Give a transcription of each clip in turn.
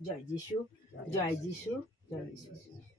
জয় যিশু জয় যিশু জয় যিশু।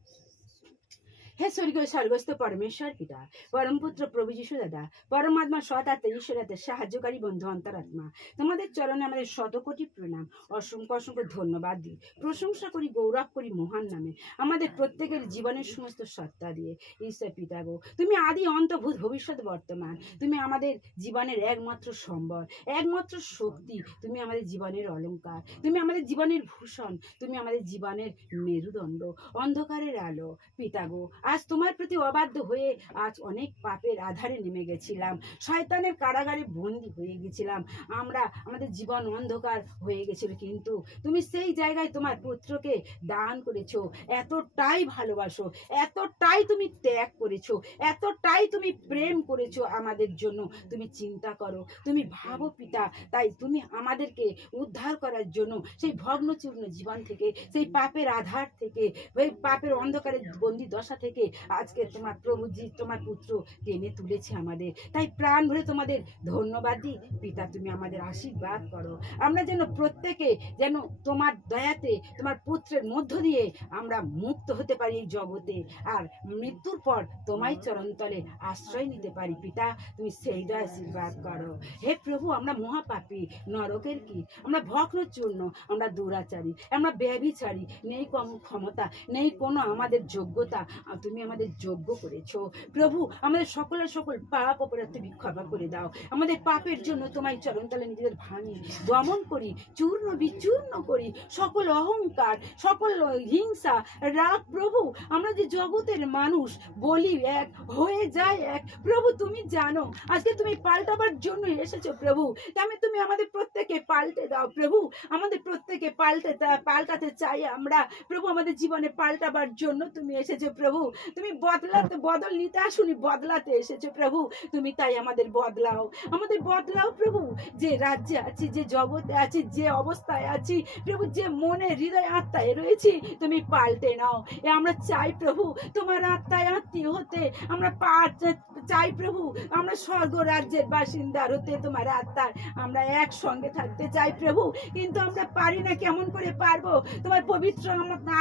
হে স্বর্গীয় স্বর্গস্থ পরমেশ্বর পিতা পরম পুত্র প্রভু যিশু দাদা পরমাত্মা সৎ ঈশ্বরাতের সাহায্যকারী বন্ধু অন্তরাত্মা। তোমাদের চরণে আমাদের শতকোটি প্রণাম। অসংখ্য অসংখ্য ধন্যবাদ দিই। প্রশংসা করি, গৌরব করি মহান নামে। আমাদের প্রত্যেকের জীবনের সমস্ত সত্তা দিয়ে। ঈশ্বর পিতা গো, তুমি আদি অন্তভূত ভবিষ্যৎ বর্তমান। তুমি আমাদের জীবনের একমাত্র সম্বল, একমাত্র শক্তি। তুমি আমাদের জীবনের অলংকার তুমি আমাদের জীবনের ভূষণ। তুমি আমাদের জীবনের মেরুদণ্ড। অন্ধকারের আলো। পিতা গো আজ তোমার প্রতি অবাধ্য হয়ে আজ অনেক পাপের আধারে নেমে গেছিলাম। শয়তানের কারাগারে বন্দি হয়ে গেছিলাম। আমরা, আমাদের জীবন অন্ধকার হয়ে গেছিল কিন্তু তুমি সেই জায়গায় তোমার পুত্রকে দান করেছ, এতটাই ভালোবাসো, এতটাই তুমি ত্যাগ করেছ, এতটাই তুমি প্রেম করেছ আমাদের জন্য। তুমি চিন্তা করো, তুমি ভাবো পিতা, তাই তুমি আমাদেরকে উদ্ধার করার জন্য সেই ভগ্নচূর্ণ জীবন থেকে, সেই পাপের আধার থেকে, ওই পাপের অন্ধকারের বন্দি দশা থেকে আজকে তোমার প্রভুজি, তোমার পুত্র টেনে তুলেছে আমাদের। তাই প্রাণ ভরে তোমাদের ধন্যবাদ দিই। পিতা, তুমি আমাদের আশীর্বাদ করো। আমরা যেন প্রত্যেকে যেন তোমার দয়াতে, তোমার পুত্রের মধ্য দিয়ে আমরা মুক্ত হতে পারি এই জগতে। আর মৃত্যুর পর তোমায় চরণতলে আশ্রয় নিতে পারি। পিতা, তুমি সেই দয়া আশীর্বাদ করো। হে প্রভু, আমরা মহাপাপী, নরকের কি? আমরা ভগ্নচূর্ণ আমরা দুরাচারী, আমরা ব্যভিচারী। নেই কম ক্ষমতা, নেই কোনো আমাদের যোগ্যতা। তুমি আমাদের যোগ্য করেছ। প্রভু, আমাদের সকলের সকল পাপ অপরাধ তুমি ক্ষমা করে দাও। আমাদের পাপের জন্য তোমায় চরণতলে নিজেদের ভাঙি, দমন করি, চূর্ণ বিচূর্ণ করি। সকল অহংকার, সকল হিংসা, রাগ, প্রভু, আমরা যে জগতের মানুষ, বলি এক, হয়ে যায় এক। প্রভু, তুমি জানো, আজকে তুমি পাল্টাবার জন্য এসেছ প্রভু। আমি তুমি আমাদের প্রত্যেকে পাল্টে দাও, প্রভু। আমাদের প্রত্যেকে পাল্টে পাল্টাতে চাই আমরা। প্রভু, আমাদের জীবনে পাল্টাবার জন্য তুমি এসেছ, প্রভু। তুমি বদলাতে, বদল নিতে আসুনি, বদলাতে এসেছ, প্রভু। তুমি তাই আমাদের বদলাও। আমাদের বদলাও, প্রভু। যে রাজ্যে আছি, যে জগতে আছি, যে অবস্থায় আছি, প্রভু, যে মনে হৃদয় আত্মায় রয়েছি, তুমি পাল্টে নাও। এ আমরা চাই, প্রভু, তোমার আত্মায় আত্মীয় হতে। আমরা পা চাই প্রভু, আমরা স্বর্গ রাজ্যের বাসিন্দার হতে তোমার আত্মার, আমরা একসঙ্গে থাকতে চাই প্রভু। কিন্তু আমরা পারি না কেমন করে পারব? তোমার পবিত্র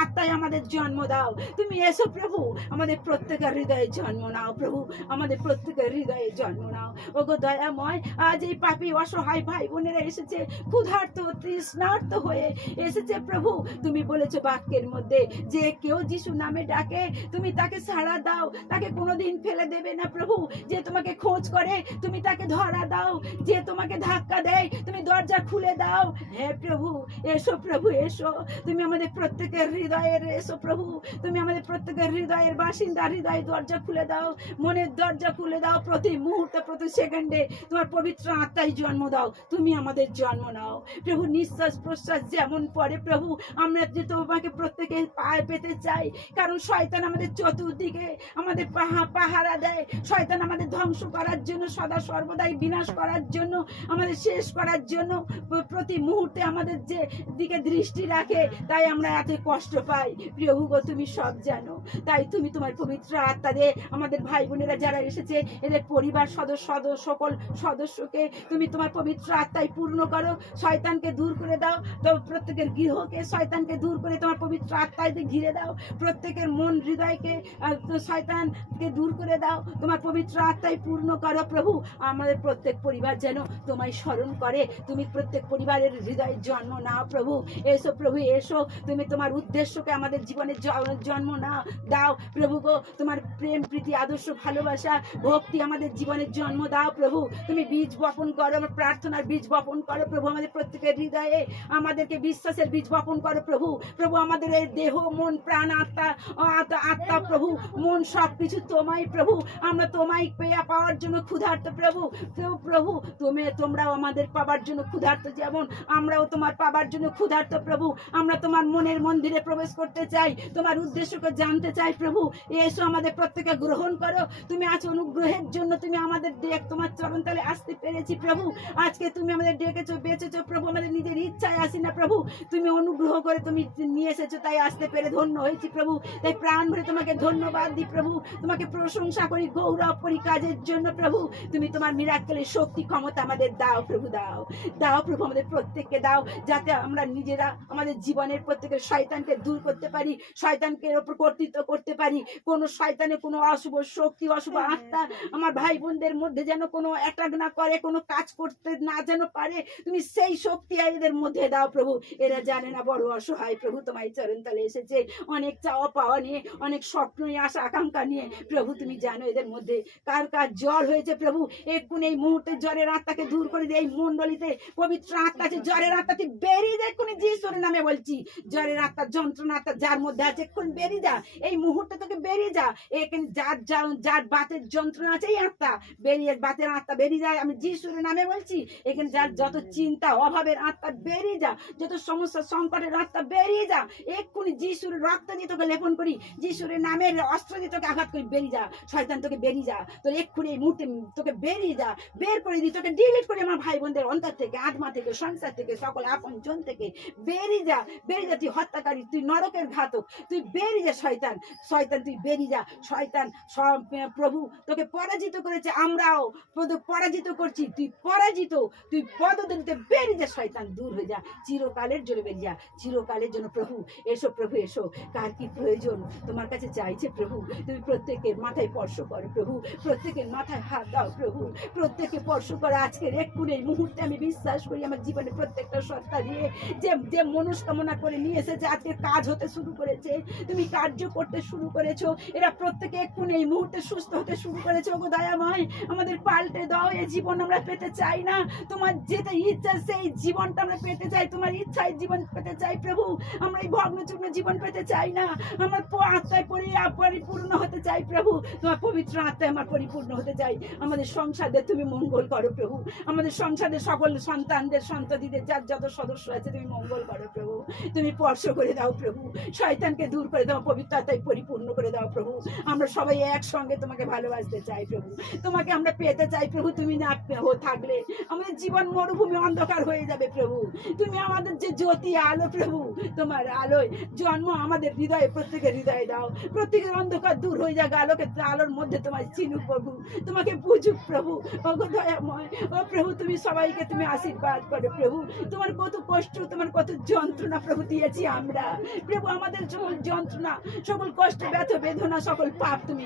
আত্মায় আমাদের জন্ম দাও। তুমি এসো প্রভু, আমাদের প্রত্যেকের হৃদয়ে জন্ম নাও প্রভু, আমাদের প্রত্যেকের হৃদয়ে জন্ম নাও। ওগো দয়াময়, আজ এই পাপি অসহায় ভাই বোনেরা এসেছে, ক্ষুধার্ত, তৃষ্ণার্ত হয়ে এসেছে প্রভু। তুমি বলেছ বাক্যের মধ্যে, যে কেউ যিশু নামে ডাকে, তুমি তাকে সাড়া দাও, তাকে কোনোদিন ফেলে দেবে না প্রভু। যে তোমাকে খোঁজ করে, তুমি তাকে ধরা দাও। যে তোমাকে ধাক্কা দেয়, তুমি দরজা খুলে দাও। হে প্রভু, এসো প্রভু, এসো। তুমি আমাদের প্রত্যেকের হৃদয়ের, এসো প্রভু। তুমি আমাদের প্রত্যেকের হৃদয়ের বাসিন্দা, হৃদয় দরজা খুলে দাও। মনের দরজা খুলে দাও প্রতি মুহূর্তে, প্রতি সেকেন্ডে। তোমার পবিত্র আত্মায় জন্ম দাও। তুমি আমাদের জন্ম নাও। প্রভু, নিঃশ্বাস প্রশ্বাস যেমন পরে প্রভু, আমরা যে তোমাকে প্রত্যেকে পায়ে পেতে চাই। কারণ শয়তান আমাদের চতুর্দিকে আমাদের পাহা পাহারা দেয়। শয়তান আমাদের ধ্বংস করার জন্য, সদা সর্বদাই বিনাশ করার জন্য, আমাদের শেষ করার জন্য প্রতি মুহূর্তে আমাদের যে দিকে দৃষ্টি রাখে, তাই আমরা এত কষ্ট পাই। প্রভু গো তুমি সব জানো। তাই তুমি তোমার পবিত্র আত্মা দিয়ে আমাদের ভাই বোনেরা যারা এসেছে, এদের পরিবার সদস্য সদস্য সকল সদস্যকে তুমি তোমার পবিত্র আত্মায় পূর্ণ করো। শয়তানকে দূর করে দাও। তো প্রত্যেকের গৃহকে শয়তানকে দূর করে তোমার পবিত্র আত্মায় ঘিরে দাও। প্রত্যেকের মন, হৃদয়কে শয়তানকে দূর করে দাও। তোমার পবিত্র আত্মায় পূর্ণ করো প্রভু। আমাদের প্রত্যেক পরিবার যেন তোমায় স্মরণ করে। তুমি প্রত্যেক পরিবারের হৃদয়ে জন্ম নাও প্রভু। এসো প্রভু, এসো। তুমি তোমার উদ্দেশ্যকে আমাদের জীবনে জন্ম নাও দাও প্রভু গো। তোমার প্রেম, প্রীতি, আদর্শ, ভালোবাসা, ভক্তি আমাদের জীবনে জন্ম দাও প্রভু। তুমি বীজ বপন করো, আমার প্রার্থনার বীজ বপন করো প্রভু। আমাদের প্রত্যেকের হৃদয়ে আমাদেরকে বিশ্বাসের বীজ বপন করো প্রভু। প্রভু, আমাদের এই দেহ, মন, প্রাণ, আত্মা আত্মা আত্মা প্রভু। মন সব কিছু তোমায় প্রভু। আমরা তোমায় পেয়া পাওয়ার জন্য ক্ষুধার্ত প্রভু প্রভু প্রভু, তুমি, তোমরাও আমাদের পাবার জন্য ক্ষুধার্ত যেমন, আমরাও তোমার পাবার জন্য ক্ষুধার্ত প্রভু, আমরা তোমার মনের মন্দিরে প্রবেশ করতে চাই, তোমার উদ্দেশ্যকে জানতে চাই প্রভু, এসো আমাদের প্রত্যেকে গ্রহণ করো, তুমি আজ অনুগ্রহের জন্য তুমি আমাদের ডেক তোমার চরণতলে আসতে পেরেছি প্রভু, আজকে তুমি আমাদের ডেকেছো, বেঁচেছো, প্রভু, আমাদের নিজের ইচ্ছায় আসি না প্রভু, তুমি অনুগ্রহ করে তুমি নিয়ে এসেছ, তাই আসতে পেরে ধন্য হয়েছি প্রভু, তাই প্রাণ ভরে তোমাকে ধন্যবাদ দিই প্রভু, তোমাকে প্রশংসা করি, গৌরব পরিকাজের জন্য প্রভু, তুমি তোমার মিরাক্কেলের শক্তি, ক্ষমতা আমাদের দাও প্রভু, দাও। দাও প্রভু, আমাদের প্রত্যেককে দাও, যাতে আমরা নিজেরা আমাদের জীবনের প্রত্যেকের শয়তানকে দূর করতে পারি, শয়তানকে ওপর কর্তৃত্ব করতে পারি। কোনো শয়তানে কোনো অশুভ শক্তি, অশুভ আত্মা আমার ভাই বোনদের মধ্যে যেন কোনো অ্যাটাক না করে, কোনো কাজ করতে না যেন পারে, তুমি সেই শক্তি এদের মধ্যে দাও প্রভু। এরা জানে না বড় অসহায় প্রভু তোমার চরণ তলে এসেছে। অনেক চাওয়া পাওয়া নিয়ে, অনেক স্বপ্ন নিয়ে আশা, আকাঙ্ক্ষা নিয়ে প্রভু, তুমি জানো এদের মধ্যে কার কার জ্বর হয়েছে প্রভু? এক্ষুনি এই মুহূর্তে জ্বরের আত্মাকে দূর করে দিয়ে এই মন্ডলিতে পবিত্র আত্মা জ্বরের আত্মাতে বেরিয়ে যায় যিশুর নামে বলছি, জ্বরের আত্মা যন্ত্রণা আত্মা যার মধ্যে আছে এক্ষুনি বেরিয়ে যা। এই মুহূর্তে তোকে বেরিয়ে যা। এখানে যার যার যার বাতের যন্ত্রণা আছে, এই আত্মা বেরিয়ে, বাতের আত্মা বেরিয়ে যায়। আমি যিশুর নামে বলছি, এখানে যার যত চিন্তা, অভাবের আত্মা বেরিয়ে যা, যত সমস্যা, সংকটের আত্মা বেরিয়ে যা, এক্ষুনি যিশুর রক্ত দিয়ে তোকে লেপন করি, যিশুরের নামের অস্ত্র দিয়ে তোকে আঘাত করি, বেরিয়ে যা, শয়তান তোকে বেরিয়ে যা। তোর এক্ষুনি এই মুহূর্তে তোকে বেরিয়ে যা, বের করে দিই, তোকে ডিলিট করে আমার ভাই বোনদের অন্তর থেকে, আত্মা থেকে, সংসার থেকে, সকল আপন জন থেকে। বেরিয়ে যা বেরিয়ে যা, তুই হত্যাকারী, তুই নরকের ঘাতক, তুই বেরিয়ে যা, শয়তান শয়তান, তুই বেরিয়ে যা, শয়তান প্রভু তোকে পরাজিত করেছে, আমরাও পরাজিত করছি, তুই পরাজিত, তুই পদদলিতে বেরিয়ে যা, শয়তান, দূর হয়ে যা, চিরকালের জন্য বেরিয়ে যা, চিরকালের জন্য প্রভু, এসো প্রভু, এসো, কার কি প্রয়োজন? তোমার কাছে চাইছে প্রভু, তুমি প্রত্যেকের মাথায় স্পর্শ করো প্রভু, প্রত্যেকের মাথায় হাত দাও প্রভু প্রত্যেকে স্পর্শ করো। আজকের এক্ষুনি মুহূর্তে আমি বিশ্বাস করি, আমার জীবনে প্রত্যেকটা সত্তা দিয়ে যে যে মনস্কামনা করে নিয়ে এসেছে, আজকে কাজ হতে শুরু করেছে, তুমি কার্য করতে শুরু করেছ, এরা প্রত্যেকে এক্ষুনি এই মুহূর্তে সুস্থ হতে শুরু করেছে। ওগো দয়াময়, আমাদের পাল্টে দাও, এই জীবন আমরা পেতে চাই না। তোমার যেটা ইচ্ছা, সেই জীবনটা আমরা পেতে চাই। তোমার ইচ্ছায় জীবন পেতে চাই প্রভু। আমরা এই ভগ্নচূর্ণ জীবন পেতে চাই না। আমার আত্মায় পরি, পরিপূর্ণ হতে চাই প্রভু। তোমার পবিত্র আত্মায় আমার পরিপূর্ণ হতে চাই। আমাদের সংসারে তুমি মঙ্গল করো প্রভু। আমাদের সংসারে সকল সন্তানদের, সন্ততিদের, যার যত সদস্য আছে, তুমি মঙ্গল করো প্রভু তুমি স্পর্শ করে দাও প্রভু। শয়তানকে দূর করে দাও পবিত্র আত্মায় পরিপূর্ণ করে দাও প্রভু। আমরা সবাই একসঙ্গে তোমাকে ভালোবাসতে চাই প্রভু। তোমাকে আমরা পেতে চাই প্রভু, তুমি না থাকলে। আমাদের জীবন মরুভূমি অন্ধকার হয়ে যাবে প্রভু। তুমি আমাদের যে জ্যোতি আলো প্রভু, তোমার আলোয় জন্ম আমাদের হৃদয়ে, প্রত্যেকের হৃদয়ে দাও। প্রত্যেকের অন্ধকার দূর হয়ে যাক, আলোকে আলোর মধ্যে তোমার চিনুক প্রভু। তোমাকে বুঝুক প্রভু। দয়াময়। ও প্রভু, তুমি সবাইকে তুমি আশীর্বাদ করো প্রভু। তোমার কত কষ্ট, তোমার কত যন্ত্রণা প্রভু দিয়েছি আমরা। প্রভু, আমাদের সকল যন্ত্রণা, সকল কষ্ট, ব্যথ, বেদনা, সকল পাপ তুমি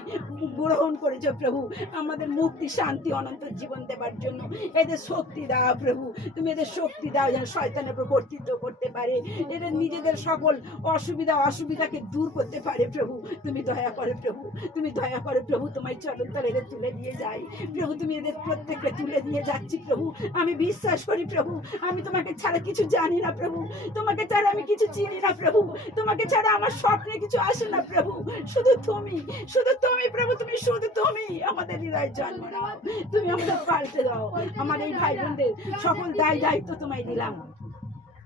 গ্রহণ করেছ প্রভু। আমাদের মুক্তি, শান্তি, অনন্ত জীবন দেবার জন্য এদের শক্তি দাও প্রভু। তুমি এদের শক্তি দাও যেন শয়তানের উপর কর্তৃত্ব করতে পারে। এদের নিজেদের সকল অসুবিধা, অসুবিধাকে দূর করতে পারে প্রভু। তুমি দয়া করে প্রভু। তুমি দয়া করে প্রভু তোমার চরণ তলে এদের তুলে দিয়ে যাই। প্রভু, তুমি এদের প্রত্যেককে তুলে দিয়ে যাচ্ছি প্রভু। আমি বিশ্বাস করি প্রভু, আমি তোমাকে ছাড়া কিছু জানি না প্রভু। তোমাকে আমি কিছু চিনি না, প্রভু। তোমাকে ছাড়া আমার স্বপ্নে কিছু আসে না, প্রভু। শুধু তুমি শুধু তুমি, প্রভু, তুমি, শুধু তুমি আমাদের হৃদয় জন্ম নাও। তুমি আমাদের পাল্টে দাও। আমার এই ভাই বোনদের সকল দায় দায়িত্ব তোমায় দিলাম।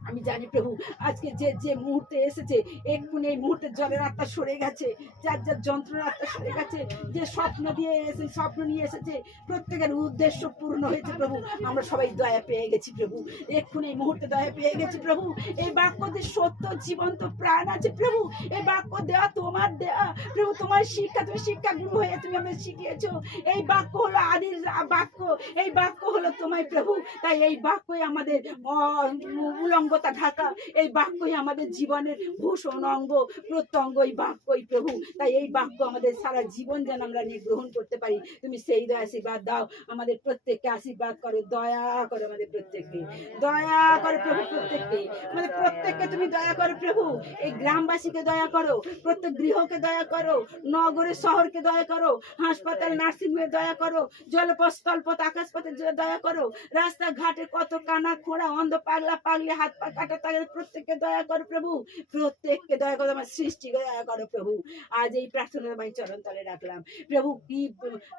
আমি জানি প্রভু, আজকে যে যে মুহূর্তে এসেছে, এক্ষুনি এই মুহূর্তে জলের আত্মা সরে গেছে, যার যার যন্ত্রণার আত্মা সরে গেছে, যে স্বপ্ন দিয়ে এসে, স্বপ্ন নিয়ে এসেছে, প্রত্যেকের উদ্দেশ্য পূর্ণ হয়েছে প্রভু, আমরা সবাই দয়া পেয়ে গেছি প্রভু, এক্ষুনি এই মুহূর্তে দয়া পেয়ে গেছি প্রভু, এই বাক্যতে সত্য, জীবন্ত প্রাণ আছে প্রভু, এই বাক্য দেওয়া তোমার দেওয়া প্রভু, তোমার শিক্ষা, তুমি শিক্ষা গুরু হয়ে তুমি আমাদের শিখিয়েছো, এই বাক্য হলো আদির বাক্য, এই বাক্য হলো তোমায় প্রভু, তাই এই বাক্যই আমাদের অ- ঢাকা, এই বাক্যই আমাদের জীবনের ভূষণ অঙ্গ, প্রত্যঙ্গ এই বাক্যই প্রভু। তাই এই বাক্য আমাদের সারা জীবন যেন আমরা নিয়ে গ্রহণ করতে পারি। তুমি সেই দয়া আশীর্বাদ দাও, আমাদের প্রত্যেককে আশীর্বাদ করো, দয়া করো আমাদের প্রত্যেককে। দয়া করো প্রভু প্রত্যেককে। আমাদের প্রত্যেককে তুমি দয়া করো প্রভু। এই গ্রামবাসীকে দয়া করো, প্রত্যেক গৃহকে দয়া করো, নগরে, শহরকে দয়া করো, হাসপাতাল নার্সিংহোমে দয়া করো, জলপথ, স্থলপথ, আকাশপথে দয়া করো, রাস্তাঘাটে কত কানা খোঁড়া, অন্ধ পাগলা পাগলে হাত পা কাটা, তাদের প্রত্যেককে দয়া করো প্রভু। প্রত্যেককে দয়া করো, আমার সৃষ্টিকে দয়া করো প্রভু। আজ এই প্রার্থনা আমি চরণ তলে রাখলাম। প্রভু, কি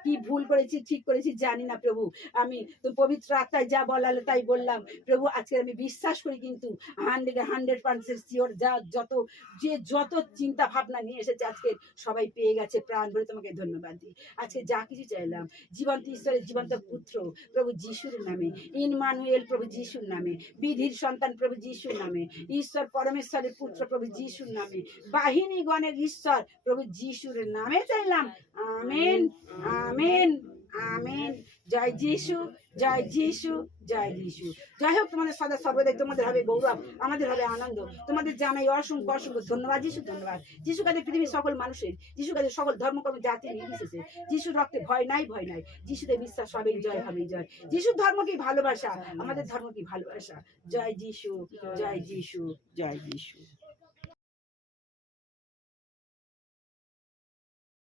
কি ভুল করেছি, ঠিক করেছি জানি না প্রভু। আমি তো পবিত্র আত্মায় যা বলালে তাই বললাম। প্রভু, আজকে আমি বিশ্বাস করি কিন্তু হান্ড্রেড হান্ড্রেড পার্সেন্ট শিওর যা, যত, যে যত চিন্তা ভাবনা নিয়ে এসেছে আজকে সবাই পেয়ে গেছে প্রাণ ভরে তোমাকে ধন্যবাদ দিই। আজকে যা কিছু চাইলাম, জীবন্ত ঈশ্বরের, জীবন্ত পুত্র প্রভু যিশুর নামে, ইনমানুয়েল প্রভু যিশুর নামে, বিধির সন্তান প্রভু যিশুর নামে, ঈশ্বর পরমেশ্বরের পুত্র প্রভু যিশুর নামে বাহিনী গণের ঈশ্বর প্রভু যিশুর নামে চাইলাম। Amen amen. আমেন। জয় যিশু জয় যিশু জয় যিশু। যাই হোক, তোমাদের সদা সর্বদাই তোমাদের হবে গৌরব, আমাদের হবে আনন্দ। তোমাদের জানাই অসংখ্য অসংখ্য ধন্যবাদ, যিশু ধন্যবাদ। যিশু পৃথিবীর সকল মানুষের, যিশু কাজে সকল ধর্মকর্ম জাতি নির্বিশেষে। যিশুর রক্তে ভয় নাই ভয় নাই। যিশুতে বিশ্বাস হবেই জয় হবেই জয়। যিশুর ধর্ম কি ভালোবাসা? আমাদের ধর্ম কি ভালোবাসা? জয় যিশু জয় যিশু। জয় যিশু।